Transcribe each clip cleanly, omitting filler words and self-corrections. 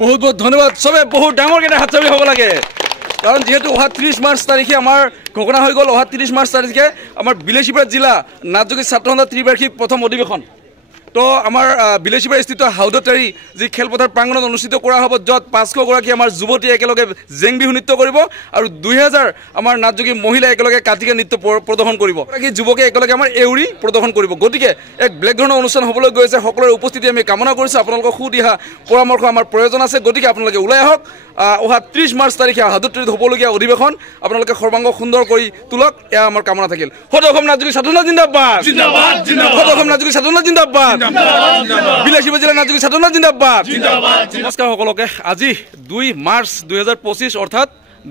বহুত বহুত ধন্যবাদ সবে বহুত ডাঙৰকৈ হাততালি হ'ব লাগে কাৰণ যেহেতু অহা 30 মাৰ্চ তাৰিখে আমাৰ ঘোষণা হৈ গ'ল অহা 30 মাৰ্চ তাৰিখে আমাৰ বিলাসীপাৰা জিলা নাটযোগী ছাত্ৰ সন্থা ত্ৰিবাৰ্ষিক প্ৰথম অধিৱেশন তো আমাৰ বিলাসীপাৰা স্থিত হাউদতাৰী যি খেলপথাৰ প্ৰাংগণত অনুষ্ঠিত কৰা হ'ব য'ত 500 গৰাকী আমাৰ যুৱতী একেলগে জেং বিহু নৃত্য কৰিব আৰু 2000 আমাৰ নাটযোগী মহিলা একেলগে কাটিকা নৃত্য প্ৰদৰ্শন কৰিব গৰাকী যুৱকে একেলগে আমাৰ এউৰি প্ৰদৰ্শন কৰিব গতিকে এক ব্লেক ধৰণৰ অনুষ্ঠান হ'বলৈ গৈ আছে সকলোৰে উপস্থিতি আমি কামনা কৰিছোঁ আপোনালোকৰ সুদিহা পৰামৰ্শ আমাৰ প্ৰয়োজন আছে গতিকে আপোনালোকে ওলাই আহক অহা 30 মাৰ্চ তাৰিখে হাউদতাৰীত হ'বলগীয়া অধিৱেশন আপোনালোকে সৰ্বাংগ সুন্দৰ কৰি তুলক এয়া আমাৰ কামনা থাকিল সদৌ অসম নাটযোগী ছাত্ৰ সন্থা জিন্দাবাদ জিন্দাবাদ জিন্দাবাদ সদৌ অসম নাটযোগী ছাত্ৰ সন্থা জিন্দাবাদ বিলাসীপাৰা জিলা নাটযোগী ছাত্ৰ সন্থা জিন্দাবাদ নমস্কাৰ সকলোকে আজি 2 মাৰ্চ 2025 অৰ্থাৎ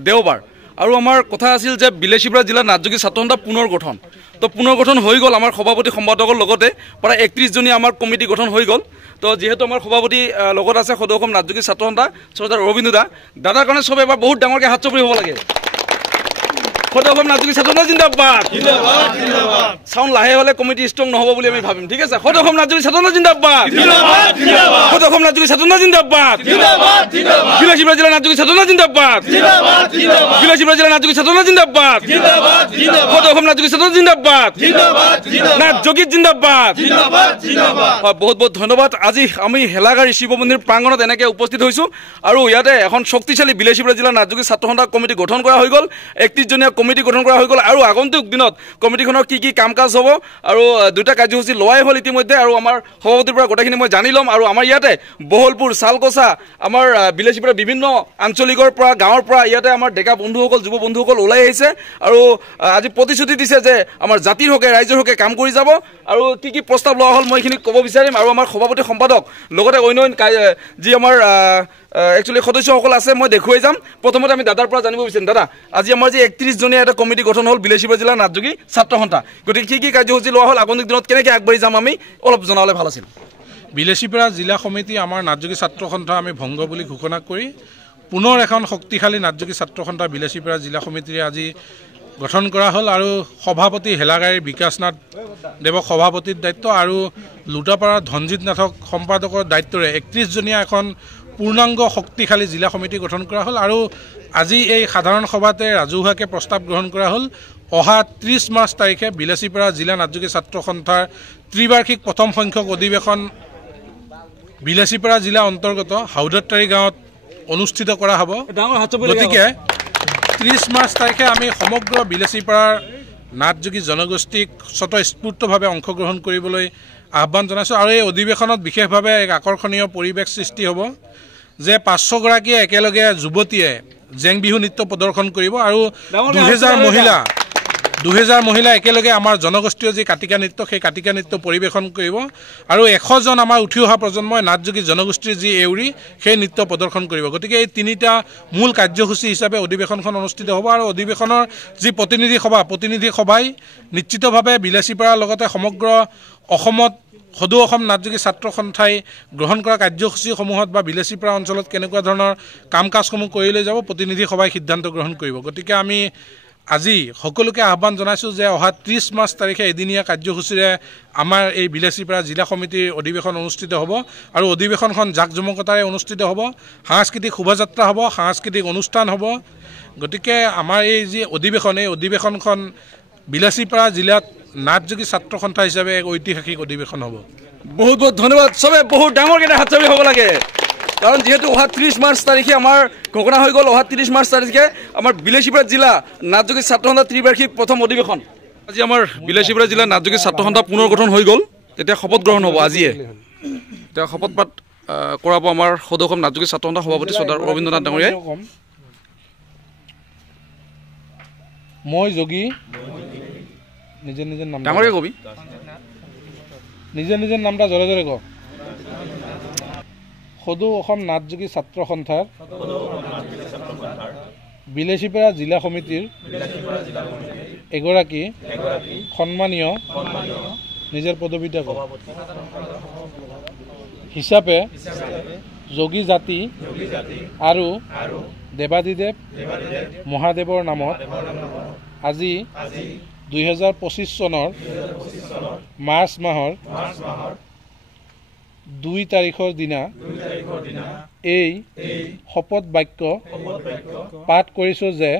দেওবাৰ আৰু আমাৰ কথা আছিল যে বিলাসীপাৰা জিলা নাটযোগী ছাত্ৰ সন্থা পুনৰ গঠন তো পুনৰ গঠন হৈ গ'ল আমাৰ সভাপতি সম্পাদকৰ লগতে প্ৰায় 31 জনী আমাৰ কমিটি গঠন হৈ গ'ল তো যেহেতু আমাৰ সভাপতি লগত আছে সদৌ অসম নাটযোগী ছাত্ৰ সন্থা চৰ্দাৰ অৰবিন্দ দা দাদাৰ কাৰণে সবে এবাৰ বহুত ডাঙৰকৈ হাত চপৰি হ'ব লাগে সদৌ অসম নাটযোগী ছাত্ৰ সন্থা জিন্দাবাদ জিন্দাবাদ জিন্দাবাদ সাউন্ড লাহে হলে কমিটি ষ্ট্ৰং নহব বুলি আমি ভাবিম ঠিক আছে সদৌ অসম নাটযোগী ছাত্ৰ সন্থা জিন্দাবাদ জিন্দাবাদ জিন্দাবাদ সদৌ অসম নাটযোগী ছাত্ৰ সন্থা জিন্দাবাদ জিন্দাবাদ জিন্দাবাদ বিলাসীপাৰা জিলা নাটযোগী ছাত্ৰ সন্থা জিন্দাবাদ জিন্দাবাদ জিন্দাবাদ বিলাসীপাৰা জিলা নাটযোগী ছাত্ৰ সন্থা জিন্দাবাদ জিন্দাবাদ জিন্দাবাদ সদৌ অসম নাটযোগী ছাত্ৰ সন্থা জিন্দাবাদ জিন্দাবাদ জিন্দাবাদ নাটযোগী জিন্দাবাদ জিন্দাবাদ জিন্দাবাদ বহুত বহুত ধন্যবাদ আজি আমি হেলাগাৰী শিৱ মন্দিৰ প্ৰাংগণত এনেকৈ উপস্থিত হৈছোঁ আৰু ইয়াতে এখন শক্তিশালী বিলাসীপাৰা জিলা নাটযোগী ছাত্ৰ সন্থা কমিটি গঠন কৰা হৈ গ'ল 31 জনীয়া কমিটি গঠন কৰা হৈ গ'ল আৰু আগন্তুক দিনত কমিটিখনৰ কি কাম কাজ হ'ব আৰু দুটা কাৰ্যসূচী লোৱাই হ'ল ইতিমধ্যে আৰু আমাৰ সভাপতিৰ পৰা গোটেইখিনি মই জানি ল'ম আৰু আমাৰ ইয়াতে বহলপুৰ চালকচা আমাৰ বিলাসীপাৰা বিভিন্ন আঞ্চলিকৰ পৰা গাঁৱৰ পৰা ইয়াতে আমাৰ ডেকা বন্ধুসকল যুৱ বন্ধুসকল ওলাই আহিছে আৰু আজি প্ৰতিশ্ৰুতি দিছে যে আমাৰ জাতিৰ হকে ৰাইজৰ হকে কাম কৰি যাব আৰু কি প্ৰস্তাৱ লোৱা হ'ল মই এইখিনি ক'ব বিচাৰিম আৰু আমাৰ সভাপতি সম্পাদক লগতে অন্য যি আমাৰ একচুৱেলি সদস্যসকল আছে মই দেখুৱাই যাম প্ৰথমতে আমি দাদাৰ পৰা জানিব বিচাৰিম দাদা আজি আমাৰ যি 31 জনীয়া এটা কমিটি গঠন হ'ল বিলাসীপাৰা জিলা নাটযোগী ছাত্ৰ সন্থা গতিকে কি কাৰ্যসূচী লোৱা হ'ল আগন্তুক দিনত কেনেকৈ আগবাঢ়ি যাম আমি অলপ জনালে ভাল আছিল বিলাসীপাৰা জিলা সমিতি আমাৰ নাটযোগী ছাত্ৰ সন্থা আমি ভংগ বুলি ঘোষণা কৰি পুনৰ এখন শক্তিশালী নাটযোগী ছাত্ৰ সন্থা বিলাসীপাৰা জিলা সমিতিৰে আজি গঠন কৰা হ'ল আৰু সভাপতি হেলাগাৰীৰ বিকাশনাথ দেৱক সভাপতিৰ দায়িত্ব আৰু লুটাপাৰা ধনজিৎ নাথক সম্পাদকৰ দায়িত্বৰে 31 জনীয়া এখন পূৰ্ণাংগ শক্তিশালী জিলা সমিতি গঠন কৰা হ'ল আৰু আজি এই সাধাৰণ সভাতে ৰাজহুৱাকৈ প্ৰস্তাৱ গ্ৰহণ কৰা হ'ল অহা 30 মাৰ্চ তাৰিখে বিলাসীপাৰা জিলা নাটযোগী ছাত্ৰ সন্থাৰ ত্ৰিবাৰ্ষিক প্ৰথম সংখ্যক অধিৱেশন বিলাসীপাৰা জিলা অন্তৰ্গত হাউদতাৰী গাঁৱত অনুষ্ঠিত কৰা হ'ব গতিকে 30 মাৰ্চ তাৰিখে আমি সমগ্ৰ বিলাসীপাৰাৰ নাটযোগী জনগোষ্ঠীক স্বতঃস্ফূৰ্তভাৱে অংশগ্ৰহণ কৰিবলৈ আহ্বান জনাইছোঁ আৰু এই অধিৱেশনত বিশেষভাৱে এক আকৰ্ষণীয় পৰিৱেশ সৃষ্টি হ'ব যে 500 গৰাকীয়ে একেলগে যুৱতীয়ে জেং বিহু নৃত্য প্ৰদৰ্শন কৰিব আৰু 2000 মহিলা একেলগে আমাৰ জনগোষ্ঠীয় যি কাটিকা নৃত্য সেই কাটিকা নৃত্য পৰিৱেশন কৰিব আৰু 100 জন আমাৰ উঠি অহা প্ৰজন্মই নাটযোগী জনগোষ্ঠীৰ যি এউৰি সেই নৃত্য প্ৰদৰ্শন কৰিব গতিকে এই তিনিটা মূল কাৰ্যসূচী হিচাপে অধিৱেশনখন অনুষ্ঠিত হ'ব আৰু অধিৱেশনৰ যি প্ৰতিনিধি সভাই নিশ্চিতভাৱে বিলাসীপাৰাৰ লগতে সমগ্ৰ অসমত সদৌ অসম নাটযোগী ছাত্ৰ সন্থাই গ্ৰহণ কৰা কাৰ্যসূচীসমূহত বা বিলাসীপাৰা অঞ্চলত কেনেকুৱা ধৰণৰ কাম কাজসমূহ কৰি লৈ যাব প্ৰতিনিধি সভাই সিদ্ধান্ত গ্ৰহণ কৰিব গতিকে আমি আজি সকলোকে আহ্বান জনাইছোঁ যে অহা 30 মাৰ্চ তাৰিখে এদিনীয়া কাৰ্যসূচীৰে আমাৰ এই বিলাসীপাৰা জিলা সমিতিৰ অধিৱেশন অনুষ্ঠিত হ'ব আৰু অধিৱেশনখন জাকজমকতাৰে অনুষ্ঠিত হ'ব সাংস্কৃতিক শোভাযাত্ৰা হ'ব সাংস্কৃতিক অনুষ্ঠান হ'ব গতিকে আমাৰ এই যি অধিৱেশন এই অধিৱেশনখন বিলাসীপাৰা জিলাত নাটযোগী ছাত্ৰ সন্থা হিচাপে এক ঐতিহাসিক অধিৱেশন হ'ব বহুত বহুত ধন্যবাদ সবে বহুত ডাঙৰকৈ হাত চপৰি হ'ব লাগে কাৰণ যেহেতু অহা 30 মাৰ্চ তাৰিখে আমাৰ ঘোষণা হৈ গ'ল অহা 30 মাৰ্চ তাৰিখে আমাৰ বিলাসীপাৰা জিলা নাটযোগী ছাত্ৰ সন্থা ত্ৰিবাৰ্ষিক প্ৰথম অধিৱেশন আজি আমাৰ বিলাসীপাৰা জিলা নাটযোগী ছাত্ৰ সন্থা পুনৰ গঠন হৈ গ'ল তেতিয়া শপত গ্ৰহণ হ'ব আজিয়ে এতিয়া শপত পাঠ কৰাব আমাৰ সদৌ অসম নাটযোগী ছাত্ৰ সন্থা সভাপতি চৰ্দাৰ অৰবিন্দ নাথ ডাঙৰীয়াই মই যোগী নিজে নাম ডাঙৰীয়া কবি নিজে নামটা জোৰে জোৰে কওঁ সদৌ অসম নাটযোগী ছাত্ৰ সন্থাৰ বিলাসীপাৰা জিলা সমিতিৰ এগৰাকী সন্মানীয় নিজৰ পদবীতে হিচাপে যোগী জাতি আৰু দেৱাদিদেৱ মহাদেৱৰ নামত আজি 2025 চনৰ মাৰ্চ মাহৰ 2 তাৰিখৰ দিনা এই শপত বাক্য পাঠ কৰিছোঁ যে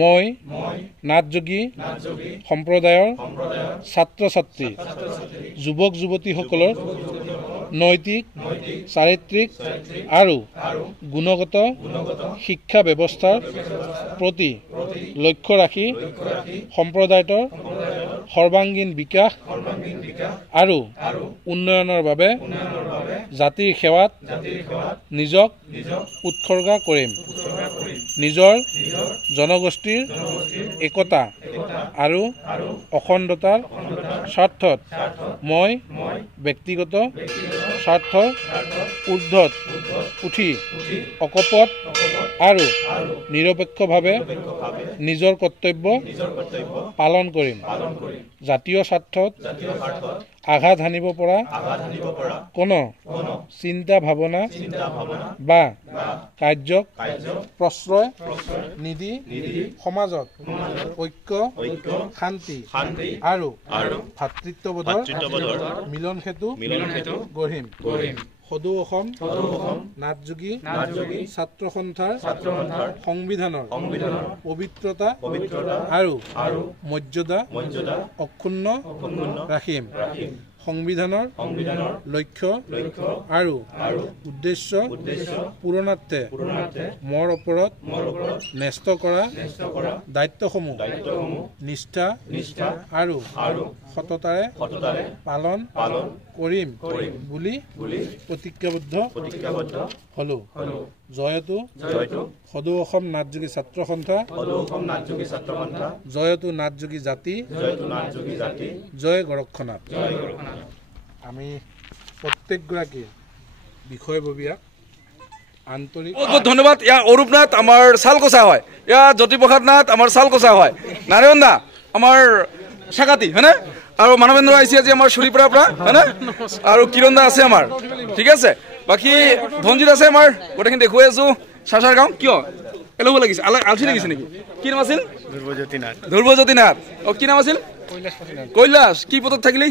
মই নাথযোগী সম্প্ৰদায়ৰ ছাত্ৰ ছাত্ৰী যুৱক যুৱতীসকলৰ নৈতিক চাৰিত্ৰিক আৰু গুণগত শিক্ষা ব্যৱস্থাৰ প্ৰতি লক্ষ্য ৰাখি সম্প্ৰদায়টোৰ সৰ্বাংগীন বিকাশ আৰু উন্নয়নৰ বাবে জাতিৰ সেৱাত নিজক উৎসৰ্গা কৰিম। নিজৰ জনগোষ্ঠীৰ একতা আৰু অখণ্ডতাৰ স্বাৰ্থত মই ব্যক্তিগত স্বাৰ্থৰ ঊৰ্ধত উঠি অকপট আৰু নিৰপেক্ষভাৱে নিজৰ কৰ্তব্য পালন কৰিম। জাতীয় স্বাৰ্থত আঘাত হানিব পৰা কোনো চিন্তা ভাৱনা বা কাৰ্যক প্ৰশ্ৰয় নিদি সমাজত ঐক্য শান্তি আৰু ভাতৃত্ববোধৰ মিলন সেতু গঢ়িম। সদৌ অসম নাথযোগী ছাত্ৰ সন্থাৰ সংবিধানৰ পবিত্ৰতা আৰু মৰ্যাদা অক্ষুণ্ণ ৰাখিম। সংবিধানৰ লক্ষ্য আৰু উদ্দেশ্য পূৰণাৰ্থে মোৰ ওপৰত ন্যস্ত কৰা দায়িত্বসমূহ নিষ্ঠা আৰু সততাৰে পালন কৰিম বুলি প্ৰতিজ্ঞাবদ্ধ হলো। জয়তু সদৌ অসম নাথযোগী ছাত্ৰ সন্থা, জয়তু নাথযোগী জাতি, জয় গৰক্ষনাথ। আমি প্ৰত্যেকগৰাকী বিষয়ববীয়াক আন্তৰিক বহুত ধন্যবাদ। ইয়া অৰূপ নাথ আমাৰ চালকোচা হয়, ইয়া জ্যোতিপ্ৰসাদ নাথ আমাৰ চালকোচা হয়, নাৰায়ণ দা আমাৰ শাকাতি হয়নে, আৰু মানৱেন্দ্ৰ আহিছে আজি আমাৰ চুৰিপাৰাৰ পৰা হয়নে, আৰু কিৰণ দা আছে আমাৰ, ঠিক আছে। বাকী ধনজিত আছে আমাৰ, গোটেইখিনি দেখুৱাই আছো। চাচাৰ গাঁও কিয় এলব লাগিছে, আলচি লাগিছে নেকি? কি নাম আছিল? ধ্ৰুৱজ্যোতি নাথ। অ কি নাম আছিল? কৈলাশ। কি পদত থাকিলি?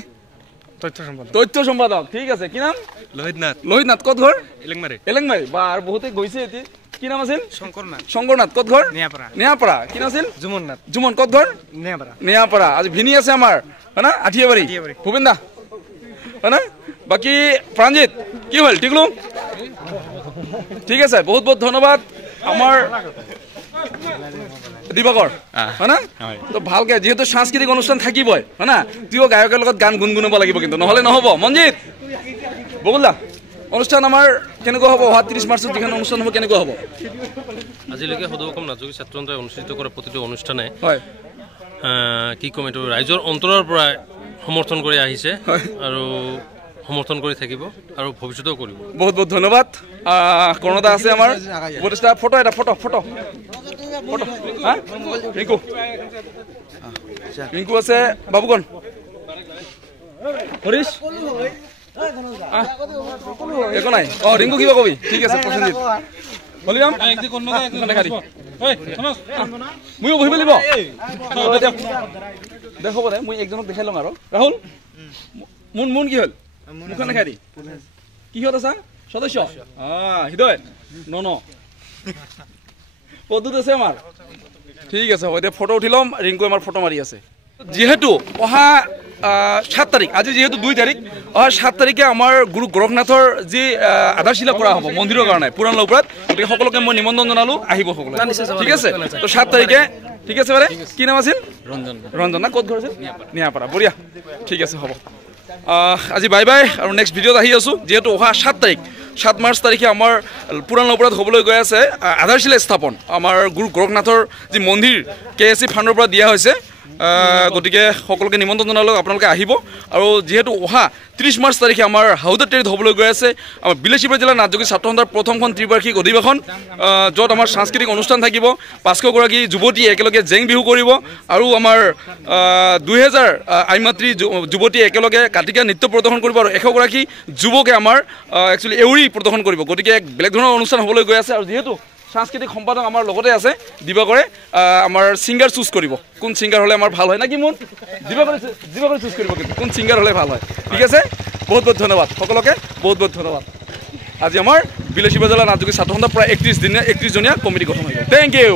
তথ্য সম্পাদক, ঠিক আছে। কি নাম? লোহিত নাথ। ক'ত ঘৰ? এলেংমাৰী। বা আৰু বহুতে গৈছে এতিয়া। কি নাম আছিল? শংকৰ নাথ। ক'ত ঘৰ? নেয়াপাৰা। কি নাম আছিল? জুমন। ক'ত ঘৰ? নেয়াপাৰা। আজি ভিনি আছে আমাৰ হয় না, আঠিয়াবাৰী। ভূপেন দা হয় না। বাকী প্ৰাণজিত কি হ'ল? টিকলু, ঠিক আছে। বহুত বহুত ধন্যবাদ। আমাৰ দিবাকৰ হয় না, তো ভালকে যিহেতু সাংস্কৃতিক অনুষ্ঠান থাকিবই হয় না, তুইও গায়কৰ লগত গান গুণগুণাব লাগিব, কিন্তু নহ'লে নহ'ব। মনজিত বকুল দা, অনুষ্ঠান আমাৰ কেনেকুৱা হ'ব? অহা 30 মাৰ্চত যিখন অনুষ্ঠান হ'ব কেনেকুৱা হ'ব? আজিলৈকে সদৌ অসম নাথযোগী ছাত্ৰ সন্থাই অনুষ্ঠিত কৰা প্ৰতিটো অনুষ্ঠানে হয় কি ক'ম, এইটো ৰাইজৰ অন্তৰৰ পৰা সমৰ্থন কৰি আহিছে আৰু সমৰ্থন কৰি থাকিব আৰু ভৱিষ্যতেও কৰিব। বহুত বহুত ধন্যবাদ। কৰণদা আছে আমাৰ উপদেষ্টা। ফটো এটা ফটো ৰিংকু আছে, বাবুকণ, হৰিশ একো নাই। অ ৰিংকু কিবা কবি? ঠিক আছে। প্ৰসেনজিৎ হলিৰাম ময়ো বহিব লাগিব দেখব দে, মই একজনক দেখাই লওঁ। আৰু ৰাহুল মুন কি হ'ল? মুখখন দেখাই দি। কিহত আছা? সদস্য হৃদয় ন পদুত আছে আমাৰ, ঠিক আছে। হ'ব এতিয়া ফটো উঠি ল'ম। ৰিংকু আমাৰ ফটো মাৰি আছে। যিহেতু অহা 7 তাৰিখ, আজি যিহেতু 2 তাৰিখ, অহা 7 তাৰিখে আমাৰ গুৰু গোৰখনাথৰ যি আধাৰশিলা কৰা হ'ব মন্দিৰৰ কাৰণে পুৰাণ লৌপৰাত, গতিকে সকলোকে মই নিমন্ত্ৰণ জনালোঁ, আহিব সকলোৱে, ঠিক আছে। তো 7 তাৰিখে, ঠিক আছে বাৰু। কি নাম আছিল? ৰঞ্জন না? ক'ত ঘৰ আছিল? নিয়াপাৰা। বঢ়িয়া, ঠিক আছে। হ'ব আজি বাই বাই, আৰু নেক্সট ভিডিঅ'ত আহি আছোঁ। যিহেতু অহা 7 তাৰিখ 7 মাৰ্চ তাৰিখে আমাৰ পুৰাণ লৌপৰাত হ'বলৈ গৈ আছে আধাৰশিলা স্থাপন। আমাৰ গুৰু গোৰখনাথৰ যি মন্দিৰ KSC ফাণ্ডৰ পৰা দিয়া হৈছে, গতিকে সকলোকে নিমন্ত্ৰণ জনালোঁ, আপোনালোকে আহিব। আৰু যিহেতু অহা 30 মাৰ্চ তাৰিখে আমাৰ হাউদাতেৰিত হ'বলৈ গৈ আছে আমাৰ বিলাসীপুৰ জিলাৰ নাথযোগী ছাত্ৰ সন্থাৰ প্ৰথমখন ত্ৰিবাৰ্ষিক অধিৱেশন, য'ত আমাৰ সাংস্কৃতিক অনুষ্ঠান থাকিব। 500 গৰাকী যুৱতীয়ে একেলগে জেং বিহু কৰিব, আৰু আমাৰ 2000 আইমাতৃ যুৱতীয়ে একেলগে কাটিকা নৃত্য প্ৰদৰ্শন কৰিব, আৰু 100 গৰাকী যুৱকে আমাৰ একচুৱেলি এউৰি প্ৰদৰ্শন কৰিব। গতিকে এক বেলেগ ধৰণৰ অনুষ্ঠান হ'বলৈ গৈ আছে। আৰু যিহেতু সাংস্কৃতিক সম্পাদক আমাৰ লগতে আছে দিবাকৰে, আমাৰ ছিংগাৰ চুজ কৰিব, কোন ছিংগাৰ হ'লে আমাৰ ভাল হয়, না কি মোৰ? দিবাকৰে চুজ কৰিব কিন্তু কোন ছিংগাৰ হ'লে ভাল হয়, ঠিক আছে। বহুত বহুত ধন্যবাদ সকলোকে বহুত বহুত ধন্যবাদ আজি আমাৰ বিলাসীপাৰা জিলা নাথযোগী ছাত্ৰ সন্থা প্ৰায় 31 জনীয়া কমিটি গঠন হৈ গ'ল থেংক ইউ